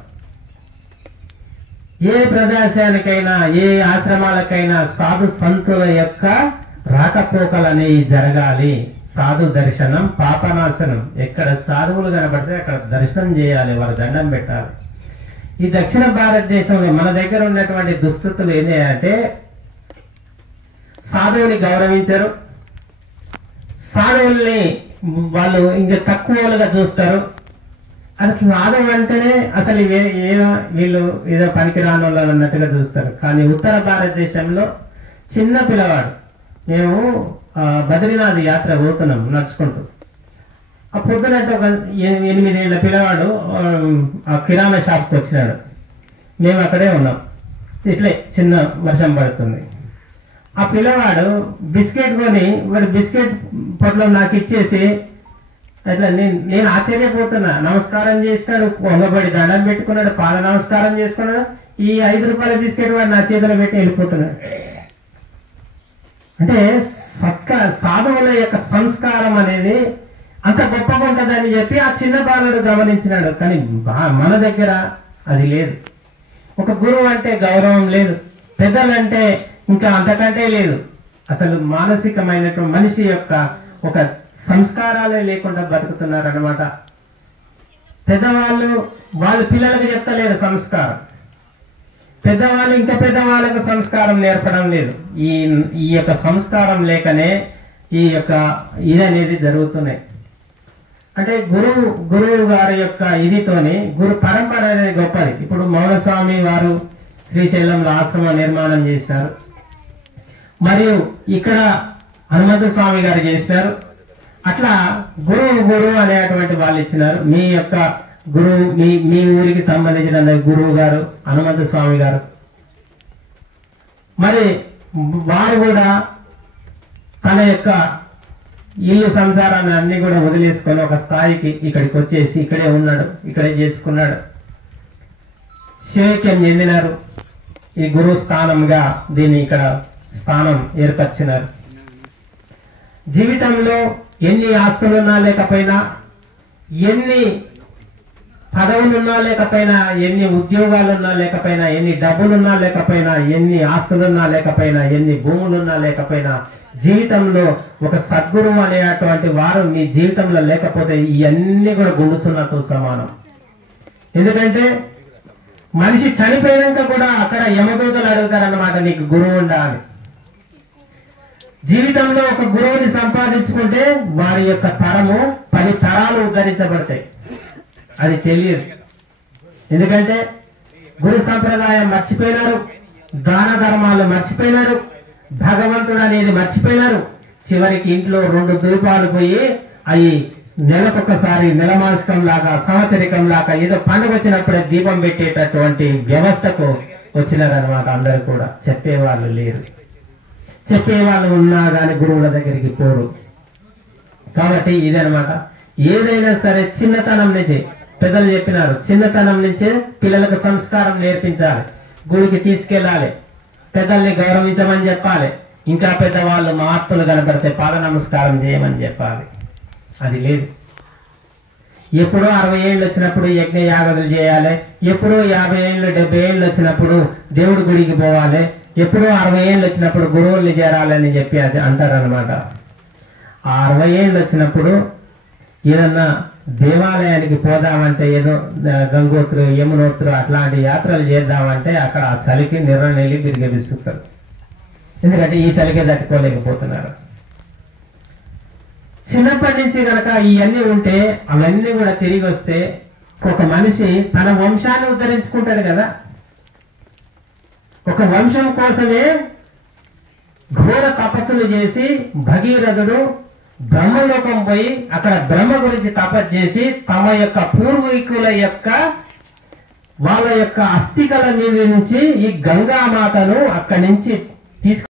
ఏ ప్రదేశానికైనా ఏ ఆశ్రమాలకైనా సాధు సంతుల యొక్క రాకపోకలు అనేవి జరగాలి. సాధు దర్శనం పాపనాశనం. ఎక్కడ సాధువులు కనబడితే అక్కడ దర్శనం చేయాలి, వారు దండం పెట్టాలి. ఈ దక్షిణ భారతదేశంలో మన దగ్గర ఉన్నటువంటి దుస్థితులు ఏంటంటే సాధువుని గౌరవించరు, సాధువుల్ని వాళ్ళు ఇంకా తక్కువలుగా చూస్తారు. అసలు సాధువు అంటేనే అసలు వీళ్ళు ఏదో పనికిరాని వాళ్ళు అన్నట్టుగా చూస్తారు. కానీ ఉత్తర భారతదేశంలో చిన్న పిల్లవాడు, మేము బద్రీనాథ్ యాత్ర పోతున్నాం నడుచుకుంటూ, ఆ పొద్దునట్టు ఒక 8 ఏళ్ల పిల్లవాడు ఆ కిరాణా షాప్కి వచ్చినాడు. మేము అక్కడే ఉన్నాం, ఇట్లే చిన్న వర్షం పడుతుంది. ఆ పిల్లవాడు బిస్కెట్ కొని వాడు బిస్కెట్ పొట్లం నాకు ఇచ్చేసి అట్లా నేను ఆశ్చర్యపోతున్నా. నమస్కారం చేసినాడు, వంగబడి దండం పెట్టుకున్నాడు, పాద నమస్కారం చేసుకున్నాడు. ఈ 5 రూపాయల బిస్కెట్ వాడు నా చేతిలో పెట్టి వెళ్ళిపోతున్నాడు. అంటే సాధువుల యొక్క సంస్కారం అనేది అంత గొప్పగా ఉంటుందని చెప్పి ఆ చిన్న బాలుడు గమనించినాడు. కానీ మన దగ్గర అది లేదు. ఒక గురువు అంటే గౌరవం లేదు, పెద్దలంటే ఇంకా అంతకంటే లేదు. అసలు మానసికమైనటువంటి మనిషి యొక్క ఒక సంస్కారాలే లేకుండా బతుకుతున్నారు అనమాట. పెద్దవాళ్ళు వాళ్ళ పిల్లలకు చెప్తలేరు సంస్కారం, పెద్దవాళ్ళు ఇంకా పెద్దవాళ్ళకు సంస్కారం నేర్పడం లేదు. ఈ యొక్క సంస్కారం లేకనే ఈ యొక్క ఇది అనేది జరుగుతున్నాయి. అంటే గురువు గారి యొక్క ఇదితోని గురు పరంపర అనేది గొప్పది. ఇప్పుడు మౌనస్వామి వారు శ్రీశైలంలో ఆశ్రమ నిర్మాణం చేసినారు, మరియు ఇక్కడ హనుమంత స్వామి గారు చేసినారు. అట్లా గురువు అనేటువంటి వాళ్ళు ఇచ్చినారు. మీ యొక్క గురువు మీ ఊరికి సంబంధించిన గురువు గారు హనుమంత స్వామి గారు. మరి వారు కూడా తన యొక్క ఇల్లు సంసారాన్ని అన్ని కూడా వదిలేసుకొని ఒక స్థాయికి ఇక్కడికి వచ్చేసి ఇక్కడే ఉన్నాడు, ఇక్కడే చేసుకున్నాడు, శివైక్యం చెందినారు. ఈ గురువు స్థానంగా దీన్ని ఇక్కడ స్థానం ఏర్పరిచినారు. జీవితంలో ఎన్ని ఆస్తులున్నా లేకపోయినా, ఎన్ని పదవులున్నా లేకపోయినా, ఎన్ని ఉద్యోగాలున్నా లేకపోయినా, ఎన్ని డబ్బులున్నా లేకపోయినా, ఎన్ని ఆస్తులున్నా లేకపోయినా, ఎన్ని భూములున్నా లేకపోయినా, జీవితంలో ఒక సద్గురువు అనేటువంటి వారు మీ జీవితంలో లేకపోతే ఇవన్నీ కూడా గుండుసున్నతో సమానం. ఎందుకంటే మనిషి చనిపోయినాక కూడా అక్కడ యమదూతలు అడుగుతారన్నమాట, నీకు గురువు ఉండా అని. జీవితంలో ఒక గురువుని సంపాదించుకుంటే వారి యొక్క తరము 10 తరాలు ఉద్ధరించబడతాయి. అది తెలియదు. ఎందుకంటే గురు సంప్రదాయం మర్చిపోయినారు, దాన ధర్మాలు మర్చిపోయినారు, భగవంతుడు అనేది మర్చిపోయినారు. చివరికి ఇంట్లో 2 దీపాలు పోయి అవి నెలకొకసారి నెలమాసకం లాగా సంవత్సరికం లాగా ఏదో పండుగ వచ్చినప్పుడే దీపం పెట్టేటటువంటి వ్యవస్థకు వచ్చినారనమాట. అందరూ కూడా చెప్పేవాళ్ళు లేరు, చెప్పేవాళ్ళు ఉన్నా కానీ గురువుల దగ్గరికి పోరు. కాబట్టి ఇదనమాట. ఏదైనా సరే చిన్నతనం నుంచి పెద్దలు చెప్పినారు, చిన్నతనం నుంచే పిల్లలకు సంస్కారం నేర్పించాలి, గుడికి తీసుకెళ్ళాలి, పెద్దల్ని గౌరవించమని చెప్పాలి. ఇంకా పెద్దవాళ్ళు మహాత్ములు కనబడితే పాద నమస్కారం చేయమని చెప్పాలి. అది లేదు. ఎప్పుడో 60 ఏళ్ళు వచ్చినప్పుడు యజ్ఞ యాగాదులు చేయాలి, ఎప్పుడో 50 ఏళ్ళు 70 ఏళ్ళు వచ్చినప్పుడు దేవుడి గుడికి పోవాలి, ఎప్పుడో 60 ఏళ్ళు వచ్చినప్పుడు గురువుల్ని చేరాలని చెప్పి అది అంటారనమాట. ఆ 60 ఏళ్ళు వచ్చినప్పుడు ఏదన్నా దేవాలయానికి పోదామంటే, ఏదో గంగోత్రు యమునోత్రు అట్లాంటి యాత్రలు చేద్దామంటే అక్కడ ఆ చలికి నిర్ణయాలు తిరిగి విసుకుతారు. ఎందుకంటే ఈ చలికే తట్టుకోలేకపోతున్నారు. చిన్నప్పటి నుంచి కనుక ఇవన్నీ ఉంటే అవన్నీ కూడా తిరిగి వస్తే ఒక మనిషి తన వంశాన్ని ఉద్ధరించుకుంటాడు కదా. ఒక వంశం కోసమే ఘోర తపస్సులు చేసి భగీరథుడు బ్రహ్మలోకం పోయి అక్కడ బ్రహ్మ గురించి తపస్సు చేసి తమ యొక్క పూర్వీకుల యొక్క వాళ్ళ యొక్క అస్థికల మీద నుంచి ఈ గంగామాతను అక్కడి నుంచి తీసుకు